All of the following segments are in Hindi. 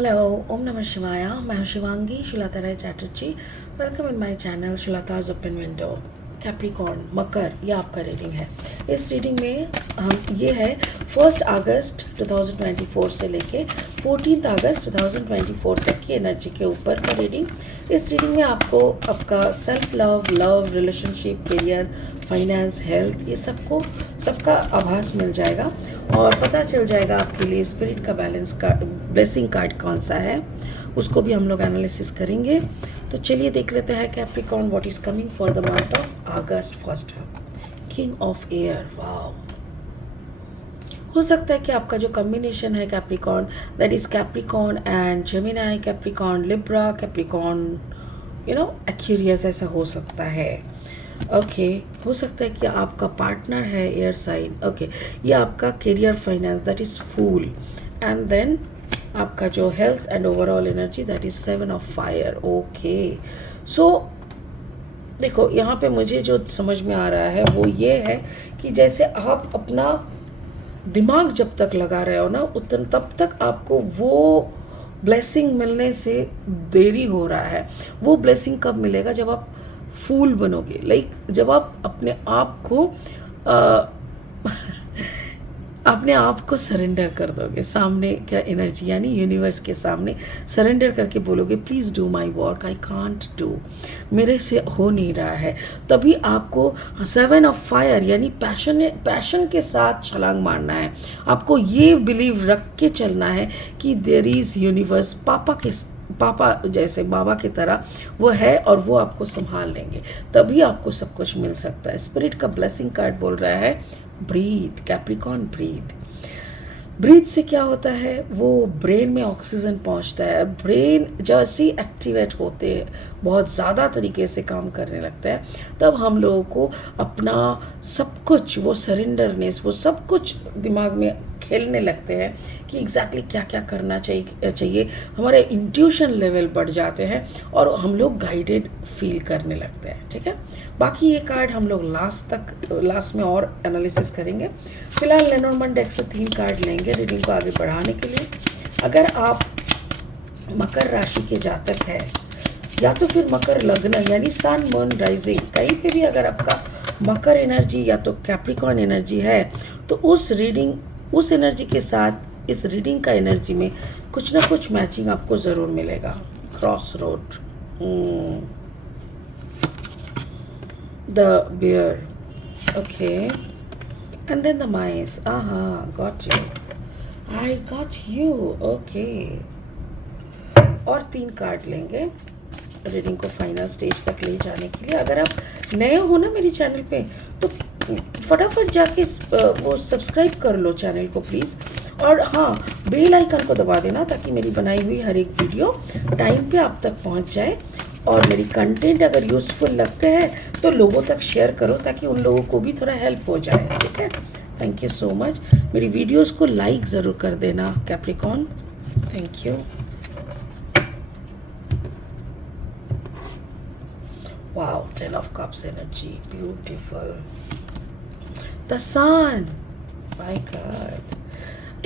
Hello, Om Namah Shivaya. मैं हूँ Shivangi Shulta Rai Chatterjee. Welcome in my channel Shulta's open window. Capricorn मकर, ये आपका रीडिंग है. इस रीडिंग में हम ये है 1 अगस्त 2024 से लेके 14 अगस्त 2024 तक की एनर्जी के ऊपर का रीडिंग. इस रीडिंग में आपको आपका self love, relationship, career, finance, health, ये सबका आभास मिल जाएगा और पता चल जाएगा आपके लिए स्पिरिट का बैलेंस का ब्लेसिंग कार्ड कौन सा है. उसको भी हम लोग एनालिसिस करेंगे. तो चलिए देख लेते हैं Capricorn what is coming for the month of August. First है किंग ऑफ एयर. वाओ, हो सकता है कि आपका जो कॉम्बिनेशन है Capricorn, that is Capricorn and Gemini, Capricorn Libra, Capricorn Aquarius, ऐसा हो सकता है. ओके हो सकता है कि आपका पार्टनर है एयर साइन. ओके ये आपका career, finance, that is fool. And then आपका जो health and overall energy, that is 7 of fire. Okay so देखो यहाँ पे मुझे जो समझ में आ रहा है वो ये है कि जैसे आप अपना दिमाग जब तक लगा रहे हो ना तब तक आपको वो ब्लेसिंग मिलने से देरी हो रहा है. वो ब्लेसिंग कब मिलेगा? जब आप फूल बनोगे. जब आप अपने आप को सरेंडर कर दोगे सामने क्या एनर्जी, यानी यूनिवर्स के सामने सरेंडर करके बोलोगे please do my work, I can't do, मेरे से हो नहीं रहा है. तभी आपको 7 ऑफ फायर यानी पैशन के साथ छलांग मारना है. आपको ये बिलीव रख के चलना है कि देयर इज़ यूनिवर्स, पापा जैसे बाबा की तरह वो है और वो आपको संभाल लेंगे. तभी आपको सब कुछ मिल सकता है. स्पिरिट का ब्लेसिंग कार्ड बोल रहा है ब्रीथ. कैप्रिकॉर्न ब्रीथ से क्या होता है, वो ब्रेन में ऑक्सीजन पहुंचता है. ब्रेन जैसे ही एक्टिवेट होते हैं, बहुत ज़्यादा तरीके से काम करने लगता है, तब हम लोगों को अपना सब कुछ, वो सरेंडरनेस, वो सब कुछ दिमाग में खेलने लगते हैं कि एग्जैक्टली क्या क्या करना चाहिए. हमारे इंट्यूशन लेवल बढ़ जाते हैं और हम लोग गाइडेड फील करने लगते हैं. ठीक है, बाकी ये कार्ड हम लोग लास्ट में और एनालिसिस करेंगे. फिलहाल लेनॉर्मन डेक से 3 कार्ड लेंगे रीडिंग को आगे बढ़ाने के लिए. अगर आप मकर राशि के जातक हैं या तो फिर मकर लग्न यानी सन मून राइजिंग, कहीं पे भी अगर आपका मकर एनर्जी या तो कैप्रिकॉर्न एनर्जी है, तो उस एनर्जी के साथ इस रीडिंग का एनर्जी में कुछ ना कुछ मैचिंग आपको ज़रूर मिलेगा. Cross road, the bear, okay, and then the mice. Got you, I got you. Okay, और 3 कार्ड लेंगे रीडिंग को फाइनल स्टेज तक ले जाने के लिए. अगर आप नए हो ना मेरे चैनल पे तो फटाफट जाके वो सब्सक्राइब कर लो चैनल को प्लीज़. और हाँ, बेल आइकन को दबा देना ताकि मेरी बनाई हुई हर एक वीडियो टाइम पे आप तक पहुंच जाए. और मेरी कंटेंट अगर यूज़फुल लगते हैं तो लोगों तक शेयर करो ताकि उन लोगों को भी थोड़ा हेल्प हो जाए. ठीक है, थैंक यू सो मच. मेरी वीडियोज़ को लाइक ज़रूर कर देना Capricorn. Thank you. Wow, 10 of Cups energy, beautiful. The Sun, my God.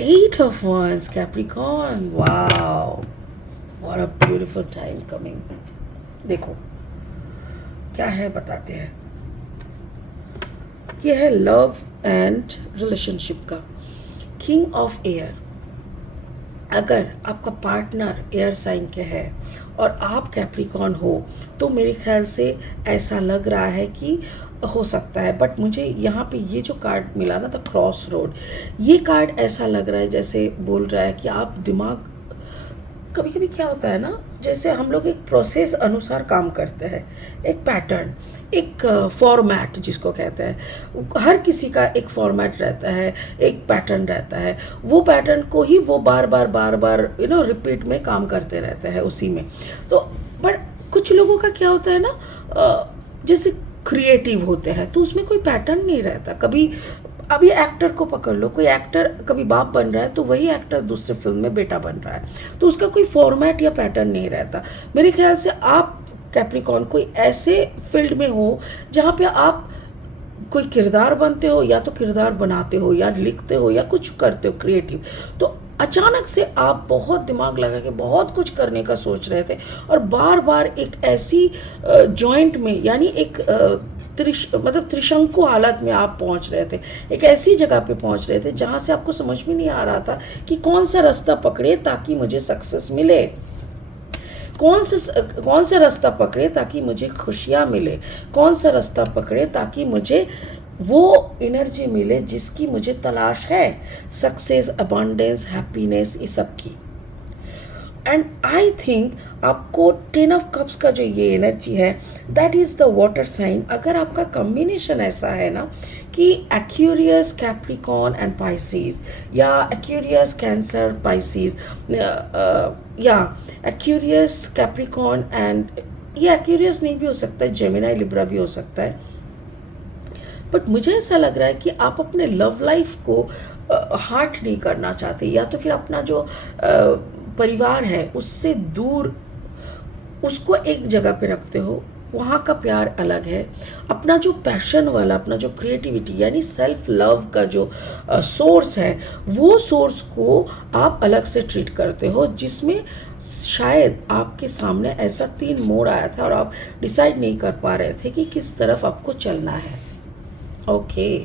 8 of Wands, Capricorn. Wow, what a beautiful time coming. देखो क्या है बताते हैं. ये है लव एंड रिलेशनशिप का किंग ऑफ एयर. अगर आपका पार्टनर एयर साइन के है और आप कैप्रिकॉर्न हो तो मेरे ख्याल से ऐसा लग रहा है कि हो सकता है. बट मुझे यहाँ पे ये जो कार्ड मिला ना, द क्रॉस रोड, ये कार्ड ऐसा लग रहा है जैसे बोल रहा है कि आप दिमाग, कभी कभी क्या होता है ना, जैसे हम लोग एक प्रोसेस अनुसार काम करते हैं, एक पैटर्न, एक फॉर्मेट जिसको कहते हैं. हर किसी का एक फॉर्मेट रहता है, एक पैटर्न रहता है. वो पैटर्न को ही वो बार बार रिपीट में काम करते रहते हैं उसी में. तो पर कुछ लोगों का क्या होता है ना, जैसे क्रिएटिव होते हैं तो उसमें कोई पैटर्न नहीं रहता. कभी अभी एक्टर को पकड़ लो, कोई एक्टर कभी बाप बन रहा है तो वही एक्टर दूसरे फिल्म में बेटा बन रहा है, तो उसका कोई फॉर्मेट या पैटर्न नहीं रहता. मेरे ख्याल से आप कैप्रिकॉर्न कोई ऐसे फील्ड में हो जहाँ पे आप कोई किरदार बनते हो या तो किरदार बनाते हो या लिखते हो या कुछ करते हो क्रिएटिव, तो अचानक से आप बहुत दिमाग लगा के बहुत कुछ करने का सोच रहे थे और बार बार एक ऐसी जॉइंट में, यानी एक मतलब त्रिशंकु हालत में आप पहुंच रहे थे, एक ऐसी जगह पे पहुंच रहे थे जहां से आपको समझ में नहीं आ रहा था कि कौन सा रास्ता पकड़े ताकि मुझे सक्सेस मिले, कौन सा रास्ता पकड़े ताकि मुझे खुशियाँ मिले, कौन सा रास्ता पकड़े ताकि मुझे वो एनर्जी मिले जिसकी मुझे तलाश है, सक्सेस, अबंडेंस, हैप्पीनेस, ये सब की। एंड आई थिंक आपको 10 ऑफ कप्स का जो ये एनर्जी है, that is the water sign. अगर आपका कॉम्बिनेशन ऐसा है ना कि एक्वेरियस, कैप्रिकॉर्न एंड पाइसेस, या एक्वेरियस, कैंसर, पाइसेस, या एक्वेरियस, कैप्रिकॉर्न एंड, ये एक्वेरियस नहीं भी हो सकता है, जेमिनी, लिब्रा भी हो सकता है। बट मुझे ऐसा लग रहा है कि आप अपने लव लाइफ को हार्ट नहीं करना चाहते, या तो फिर अपना जो परिवार है उससे दूर उसको एक जगह पे रखते हो, वहाँ का प्यार अलग है। अपना जो पैशन वाला, अपना जो क्रिएटिविटी यानी सेल्फ लव का जो सोर्स है, वो सोर्स को आप अलग से ट्रीट करते हो, जिसमें शायद आपके सामने ऐसा 3 मोड़ आया था और आप डिसाइड नहीं कर पा रहे थे कि किस तरफ आपको चलना है। ओके,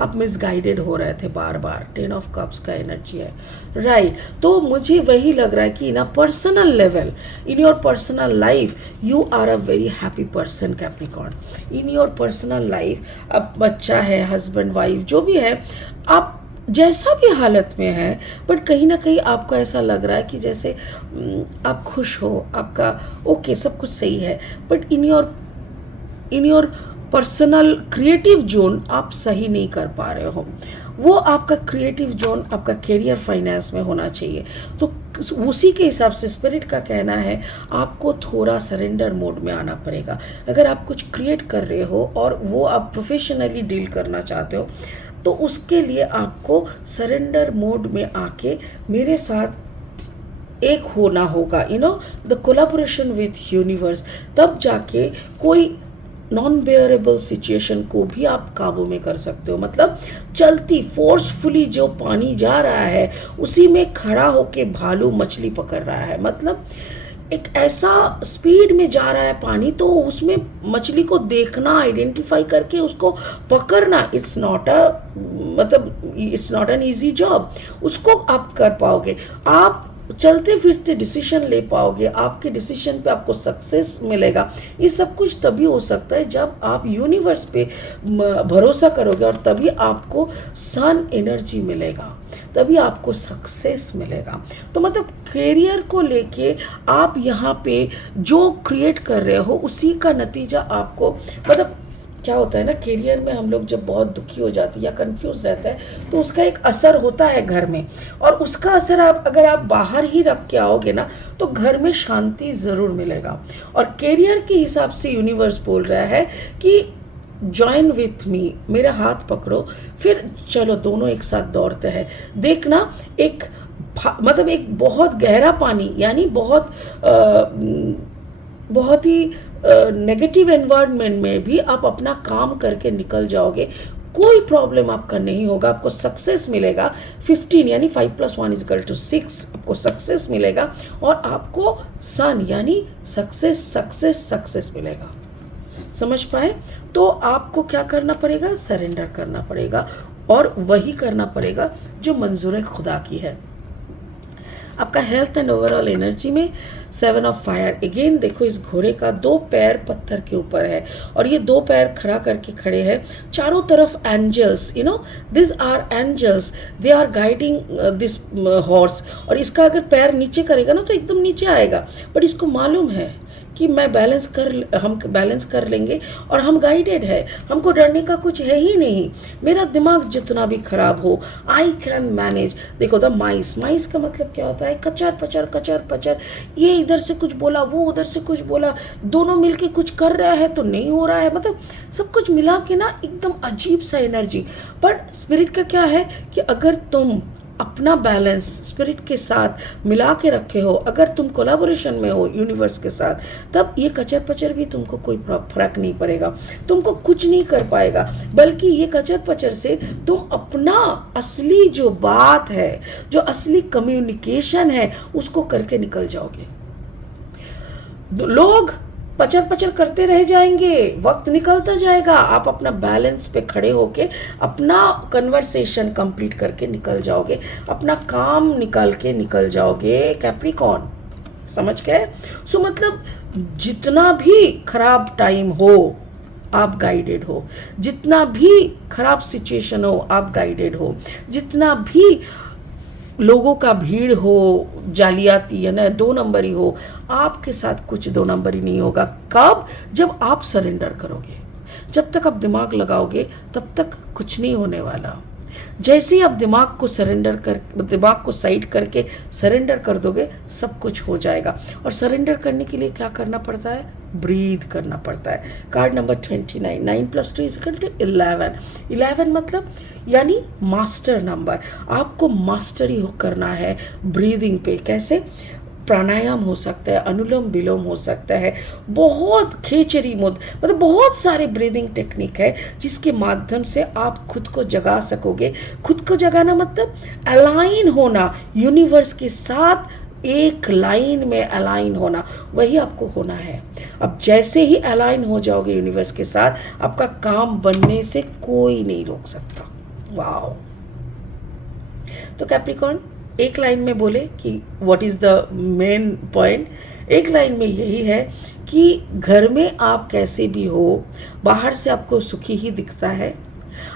आप मिसगाइडेड हो रहे थे बार बार, 10 ऑफ कप्स का एनर्जी है, राइट। तो मुझे वही लग रहा है कि in a personal level, in your personal life, you are a very happy person Capricorn. In your personal life, अब बच्चा है, हस्बैंड वाइफ जो भी है, आप जैसा भी हालत में है, बट कहीं ना कहीं आपको ऐसा लग रहा है कि जैसे आप खुश हो, आपका ओके सब कुछ सही है, but in your personal creative zone आप सही नहीं कर पा रहे हो। वो आपका क्रिएटिव जोन आपका करियर, फाइनेंस में होना चाहिए। तो उसी के हिसाब से स्पिरिट का कहना है आपको थोड़ा सरेंडर मोड में आना पड़ेगा। अगर आप कुछ क्रिएट कर रहे हो और वो आप प्रोफेशनली डील करना चाहते हो, तो उसके लिए आपको सरेंडर मोड में आके मेरे साथ एक होना होगा, द कोलैबोरेशन विथ यूनिवर्स। तब जाके कोई नॉन बेयरेबल सिचुएशन को भी आप काबू में कर सकते हो। मतलब चलती फोर्सफुली जो पानी जा रहा है उसी में खड़ा होके भालू मछली पकड़ रहा है। मतलब एक ऐसा स्पीड में जा रहा है पानी, तो उसमें मछली को देखना, आइडेंटिफाई करके उसको पकड़ना, it's not an easy job. उसको आप कर पाओगे, आप चलते फिरते डिसीजन ले पाओगे, आपके डिसीजन पे आपको सक्सेस मिलेगा। ये सब कुछ तभी हो सकता है जब आप यूनिवर्स पे भरोसा करोगे, और तभी आपको सन एनर्जी मिलेगा, तभी आपको सक्सेस मिलेगा। तो मतलब करियर को लेके आप यहाँ पे जो क्रिएट कर रहे हो उसी का नतीजा आपको, मतलब क्या होता है ना, करियर में हम लोग जब बहुत दुखी हो जाते हैं या कंफ्यूज रहता है तो उसका एक असर होता है घर में, और उसका असर आप अगर आप बाहर ही रख के आओगे ना तो घर में शांति ज़रूर मिलेगा। और करियर के हिसाब से यूनिवर्स बोल रहा है कि जॉइन विथ मी, मेरा हाथ पकड़ो, फिर चलो दोनों एक साथ दौड़ते हैं। देखना एक मतलब एक बहुत गहरा पानी, यानी बहुत ही नेगेटिव एनवायरनमेंट में भी आप अपना काम करके निकल जाओगे, कोई प्रॉब्लम आपका नहीं होगा, आपको सक्सेस मिलेगा। 15 यानी 5+1=6 आपको सक्सेस मिलेगा, और आपको सन यानी सक्सेस मिलेगा। समझ पाए? तो आपको क्या करना पड़ेगा? सरेंडर करना पड़ेगा, और वही करना पड़ेगा जो मंजूर खुदा की है। आपका हेल्थ एंड ओवरऑल एनर्जी में 7 ऑफ फायर। अगेन देखो, इस घोड़े का 2 पैर पत्थर के ऊपर है और ये 2 पैर खड़ा करके खड़े हैं। चारों तरफ angels, this are angels, they are guiding this horse. और इसका अगर पैर नीचे करेगा ना तो एकदम नीचे आएगा, बट इसको मालूम है कि हम बैलेंस कर लेंगे और हम गाइडेड है, हमको डरने का कुछ है ही नहीं। मेरा दिमाग जितना भी खराब हो, आई कैन मैनेज। देखो द माइस का मतलब क्या होता है? कचर पचर, ये इधर से कुछ बोला, वो उधर से कुछ बोला, दोनों मिलके कुछ कर रहा है तो नहीं हो रहा है, मतलब सब कुछ मिला के ना एकदम अजीब सा एनर्जी। पर स्पिरिट का क्या है कि अगर तुम अपना बैलेंस स्पिरिट के साथ मिला के रखे हो, अगर तुम कोलैबोरेशन में हो यूनिवर्स के साथ, तब ये कचर पचर भी तुमको कोई फर्क नहीं पड़ेगा, तुमको कुछ नहीं कर पाएगा, बल्कि ये कचर पचर से तुम अपना असली जो बात है, जो असली कम्युनिकेशन है, उसको करके निकल जाओगे। लोग पचर पचर करते रह जाएंगे, वक्त निकलता जाएगा, आप अपना बैलेंस पे खड़े होके अपना कन्वर्सेशन कंप्लीट करके निकल जाओगे, अपना काम निकाल के निकल जाओगे। कैप्रिकॉर्न, समझ गए? सो मतलब जितना भी खराब टाइम हो आप गाइडेड हो, जितना भी खराब सिचुएशन हो आप गाइडेड हो, जितना भी लोगों का भीड़ हो, जालियाती है ना, 2 नंबरी हो, आपके साथ कुछ 2 नंबरी नहीं होगा। कब? जब आप सरेंडर करोगे। जब तक आप दिमाग लगाओगे तब तक कुछ नहीं होने वाला। जैसे ही आप दिमाग को साइड करके सरेंडर कर दोगे, सब कुछ हो जाएगा। और सरेंडर करने के लिए क्या करना पड़ता है? ब्रीथ करना पड़ता है। Card number 29, 9 + 2 = 11। 11 मतलब यानी मास्टर नंबर। आपको मास्टरी करना है ब्रीदिंग पे। कैसे? प्राणायाम हो सकता है, अनुलोम विलोम हो सकता है, बहुत खेचरी मुद्र, मतलब बहुत सारे ब्रीदिंग टेक्निक है जिसके माध्यम से आप खुद को जगा सकोगे। खुद को जगाना मतलब अलाइन होना यूनिवर्स के साथ, एक लाइन में अलाइन होना, वही आपको होना है। अब जैसे ही अलाइन हो जाओगे यूनिवर्स के साथ, आपका काम बनने से कोई नहीं रोक सकता। वाओ! तो कैप्रिकॉर्न एक लाइन में बोले कि what is the main point. एक लाइन में यही है कि घर में आप कैसे भी हो, बाहर से आपको सुखी ही दिखता है।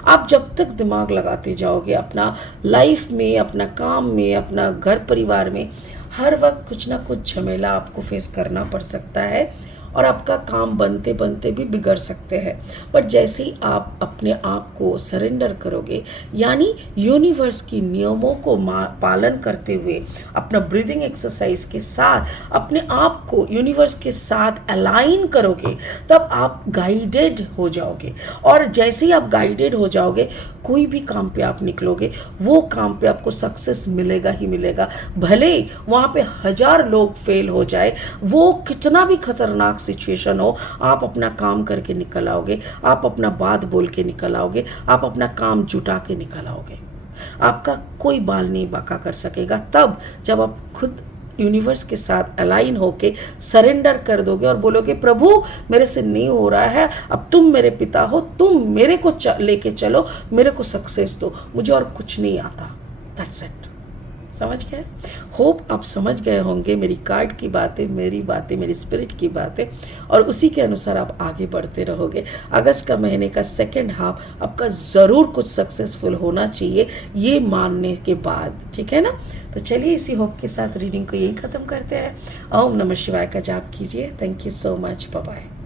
आप जब तक दिमाग लगाते जाओगे अपना लाइफ में, अपना काम में, अपना घर परिवार में, हर वक्त कुछ ना कुछ झमेला आपको फेस करना पड़ सकता है और आपका काम बनते बनते भी बिगड़ सकते हैं। पर जैसे ही आप अपने आप को सरेंडर करोगे, यानी यूनिवर्स की नियमों को पालन करते हुए अपना ब्रीदिंग एक्सरसाइज के साथ अपने आप को यूनिवर्स के साथ अलाइन करोगे, तब आप गाइडेड हो जाओगे। और जैसे ही आप गाइडेड हो जाओगे, कोई भी काम पे आप निकलोगे, वो काम पे आपको सक्सेस मिलेगा ही मिलेगा। भले वहाँ पे 1000 लोग फेल हो जाए, वो कितना भी खतरनाक सिचुएशन हो, आप अपना काम करके निकल आओगे, आप अपना बात बोल के निकल आओगे, आप अपना काम जुटा के निकल आओगे। आपका कोई बाल नहीं बांका कर सकेगा तब जब आप खुद यूनिवर्स के साथ अलाइन होके सरेंडर कर दोगे और बोलोगे, प्रभु मेरे से नहीं हो रहा है, अब तुम मेरे पिता हो, तुम मेरे को लेके चलो, मेरे को सक्सेस दो, मुझे और कुछ नहीं आता। That's it. समझ गए? होप आप समझ गए होंगे मेरी कार्ड की बातें, मेरी बातें, मेरी स्पिरिट की बातें, और उसी के अनुसार आप आगे बढ़ते रहोगे। अगस्त का महीने का सेकेंड हाफ आपका ज़रूर कुछ सक्सेसफुल होना चाहिए, ये मानने के बाद। ठीक है ना? तो चलिए इसी होप के साथ रीडिंग को यही ख़त्म करते हैं। ओम नमः शिवाय का जाप कीजिए। Thank you so much. Bye bye.